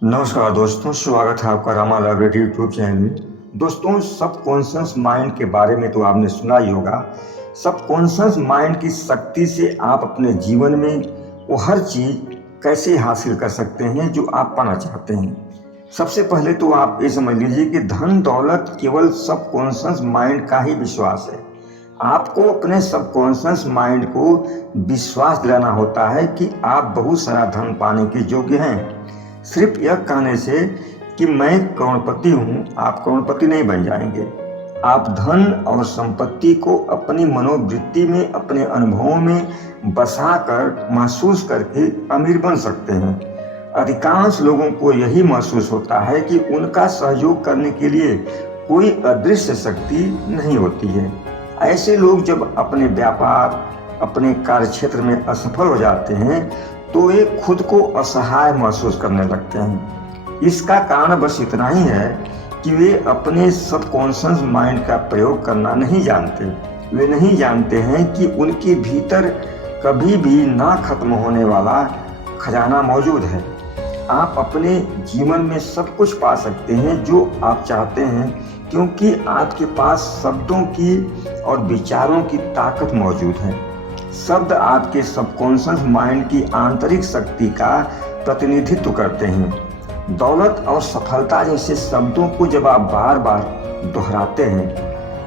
नमस्कार दोस्तों, स्वागत है आपका रामा लाइब्रेरी यूट्यूब चैनल में। दोस्तों, सबकॉन्शियस माइंड के बारे में तो आपने सुना ही होगा। सबकॉन्शियस माइंड की शक्ति से आप अपने जीवन में वो हर चीज़ कैसे हासिल कर सकते हैं जो आप पाना चाहते हैं। सबसे पहले तो आप ये समझ लीजिए कि धन दौलत केवल सबकॉन्शियस माइंड का ही विश्वास है। आपको अपने सबकॉन्शियस माइंड को विश्वास दिलाना होता है कि आप बहुत सारा धन पाने के योग्य हैं। सिर्फ यह कहने से कि मैं करोड़पति हूँ, आप करोड़पति नहीं बन जाएंगे। आप धन और संपत्ति को अपनी मनोवृत्ति में, अपने अनुभवों में बसाकर महसूस करके अमीर बन सकते हैं। अधिकांश लोगों को यही महसूस होता है कि उनका सहयोग करने के लिए कोई अदृश्य शक्ति नहीं होती है। ऐसे लोग जब अपने व्यापार, अपने कार्यक्षेत्र में असफल हो जाते हैं तो वे खुद को असहाय महसूस करने लगते हैं। इसका कारण बस इतना ही है कि वे अपने सबकॉन्शियस माइंड का प्रयोग करना नहीं जानते। वे नहीं जानते हैं कि उनके भीतर कभी भी ना खत्म होने वाला खजाना मौजूद है। आप अपने जीवन में सब कुछ पा सकते हैं जो आप चाहते हैं, क्योंकि आपके पास शब्दों की और विचारों की ताकत मौजूद है। शब्द आपके सबकॉन्शियस माइंड की आंतरिक शक्ति का प्रतिनिधित्व करते हैं। दौलत और सफलता जैसे शब्दों को जब आप बार बार दोहराते हैं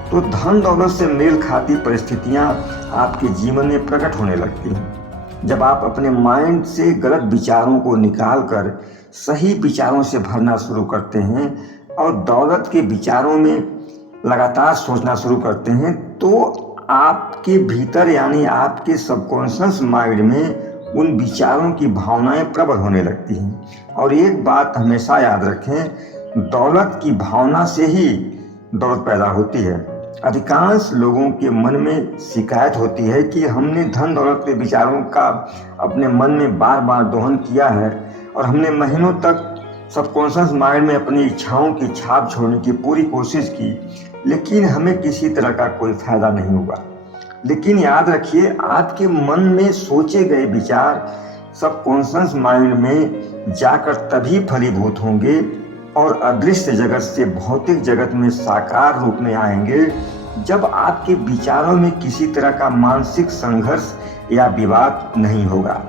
तो धन दौलत से मेल खाती परिस्थितियां आपके जीवन में प्रकट होने लगती हैं। जब आप अपने माइंड से गलत विचारों को निकालकर सही विचारों से भरना शुरू करते हैं और दौलत के विचारों में लगातार सोचना शुरू करते हैं तो आपके भीतर यानी आपके सबकॉन्शियस माइंड में उन विचारों की भावनाएं प्रबल होने लगती हैं। और एक बात हमेशा याद रखें, दौलत की भावना से ही दौलत पैदा होती है। अधिकांश लोगों के मन में शिकायत होती है कि हमने धन दौलत के विचारों का अपने मन में बार बार दोहन किया है और हमने महीनों तक सबकॉन्शियस माइंड में अपनी इच्छाओं की छाप छोड़ने की पूरी कोशिश की, लेकिन हमें किसी तरह का कोई फायदा नहीं हुआ। लेकिन याद रखिए, आपके मन में सोचे गए विचार सबकॉन्शियस माइंड में जाकर तभी फलीभूत होंगे और अदृश्य जगत से भौतिक जगत में साकार रूप में आएंगे जब आपके विचारों में किसी तरह का मानसिक संघर्ष या विवाद नहीं होगा।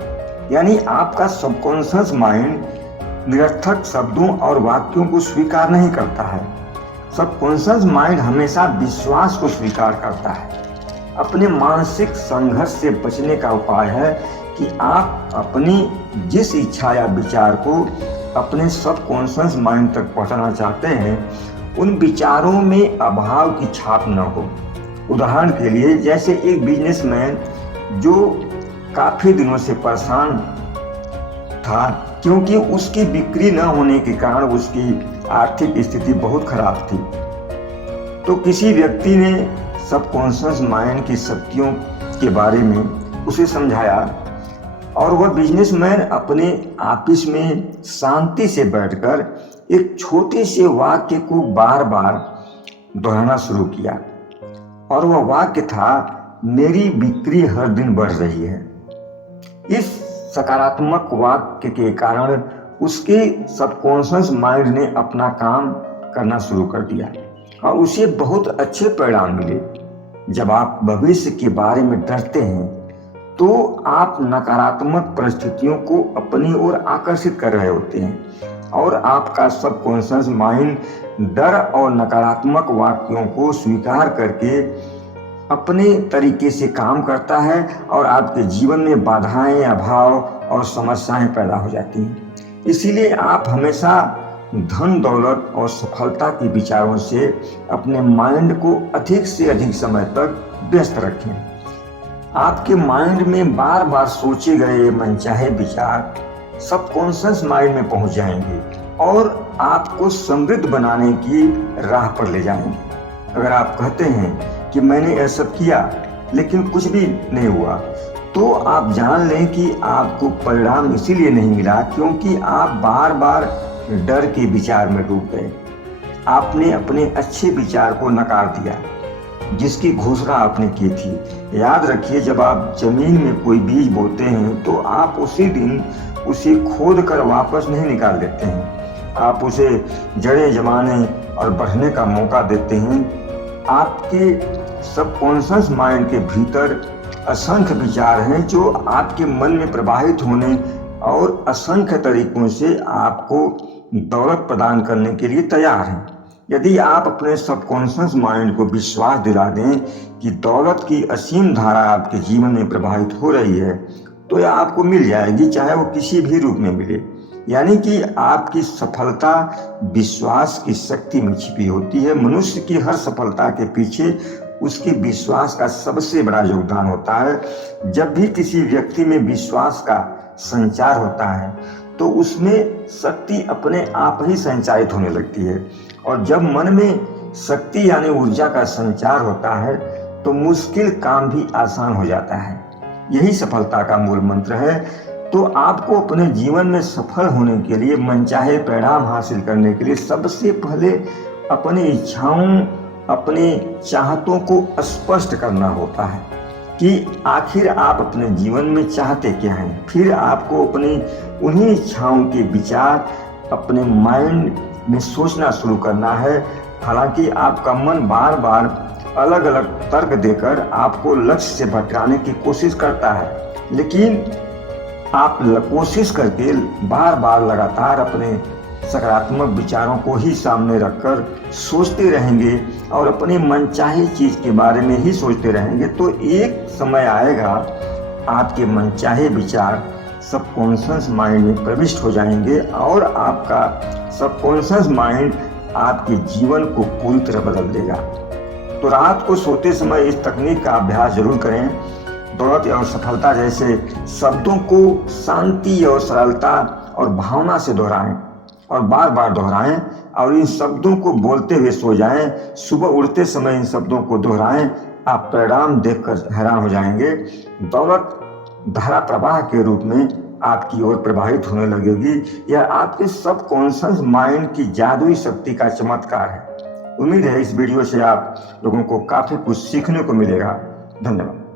यानी आपका सबकॉन्शियस माइंड निरर्थक शब्दों और वाक्यों को स्वीकार नहीं करता है। सबकॉन्शियस माइंड हमेशा विश्वास को स्वीकार करता है। अपने मानसिक संघर्ष से बचने का उपाय है कि आप अपनी जिस इच्छा या विचार को अपने सबकॉन्शियस माइंड तक पहुंचाना चाहते हैं उन विचारों में अभाव की छाप न हो। उदाहरण के लिए, जैसे एक बिजनेसमैन जो काफी दिनों से परेशान था क्योंकि उसकी बिक्री न होने के कारण उसकी आर्थिक स्थिति बहुत खराब थी, तो किसी व्यक्ति ने सबकॉन्शियस माइंड की शक्तियों के बारे में उसे समझाया और वह बिजनेसमैन अपने ऑफिस में शांति से बैठकर एक छोटे से वाक्य को बार बार दोहराना शुरू किया और वह वाक्य था, मेरी बिक्री हर दिन बढ़ रही है। इस सकारात्मक वाक्य के कारण उसके सबकॉन्शियस माइंड ने अपना काम करना शुरू कर दिया और उसे बहुत अच्छे परिणाम मिले। जब आप भविष्य के बारे में डरते हैं तो आप नकारात्मक परिस्थितियों को अपनी ओर आकर्षित कर रहे होते हैं और आपका सबकॉन्शियस माइंड डर और नकारात्मक वाक्यों को स्वीकार करके अपने तरीके से काम करता है और आपके जीवन में बाधाएं, अभाव और समस्याएं पैदा हो जाती हैं। इसीलिए आप हमेशा धन दौलत और सफलता के विचारों से अपने माइंड को अधिक से अधिक समय तक व्यस्त रखें। आपके माइंड में बार बार सोचे गए मनचाहे विचार सबकॉन्शियस माइंड में पहुंच जाएंगे और आपको समृद्ध बनाने की राह पर ले जाएंगे। अगर आप कहते हैं कि मैंने ऐसा किया लेकिन कुछ भी नहीं हुआ, तो आप जान लें कि आपको परिणाम इसीलिए नहीं मिला क्योंकि आप बार बार डर के विचार में डूब गए। आपने अपने अच्छे विचार को नकार दिया जिसकी घोषणा आपने की थी। याद रखिए, जब आप जमीन में कोई बीज बोते हैं तो आप उसी दिन उसे खोद कर वापस नहीं निकाल देते हैं। आप उसे जड़ें जमाने और बढ़ने का मौका देते हैं। आपके सबकॉन्शियस माइंड के भीतर असंख्य विचार हैं जो आपके मन में प्रवाहित होने और असंख्य तरीकों से आपको दौलत प्रदान करने के लिए तैयार हैं। यदि आप अपने सबकॉन्शियस माइंड को विश्वास दिला दें कि दौलत की असीम धारा आपके जीवन में प्रवाहित हो रही है, तो यह आपको मिल जाएगी, चाहे वो किसी भी रूप में मिले। यानी कि आपकी सफलता विश्वास की शक्ति में छिपी होती है। मनुष्य की हर सफलता के पीछे उसके विश्वास का सबसे बड़ा योगदान होता है। जब भी किसी व्यक्ति में विश्वास का संचार होता है तो उसमें शक्ति अपने आप ही संचारित होने लगती है, और जब मन में शक्ति यानी ऊर्जा का संचार होता है तो मुश्किल काम भी आसान हो जाता है। यही सफलता का मूल मंत्र है। तो आपको अपने जीवन में सफल होने के लिए, मनचाहे परिणाम हासिल करने के लिए सबसे पहले अपनी इच्छाओं, अपनी चाहतों को स्पष्ट करना होता है कि आखिर आप अपने जीवन में चाहते क्या हैं। फिर आपको अपनी उन्हीं इच्छाओं के विचार अपने माइंड में सोचना शुरू करना है। हालांकि आपका मन बार बार अलग अलग तर्क देकर आपको लक्ष्य से भटकाने की कोशिश करता है, लेकिन आप कोशिश करके बार बार लगातार अपने सकारात्मक विचारों को ही सामने रखकर सोचते रहेंगे और अपने मनचाही चीज के बारे में ही सोचते रहेंगे, तो एक समय आएगा आपके मनचाहे विचार सबकॉन्शियस माइंड में प्रविष्ट हो जाएंगे और आपका सबकॉन्शियस माइंड आपके जीवन को पूरी तरह बदल देगा। तो रात को सोते समय इस तकनीक का अभ्यास जरूर करें। दौलत और सफलता जैसे शब्दों को शांति और सरलता और भावना से दोहराएं और बार बार दोहराएं, और इन शब्दों को बोलते हुए सो जाएं। सुबह उठते समय इन शब्दों को दोहराएं। आप परिणाम देखकर हैरान हो जाएंगे। दौलत धारा प्रवाह के रूप में आपकी ओर प्रवाहित होने लगेगी। यह आपके सबकॉन्शियस माइंड की जादुई शक्ति का चमत्कार है। उम्मीद है इस वीडियो से आप लोगों को काफी कुछ सीखने को मिलेगा। धन्यवाद।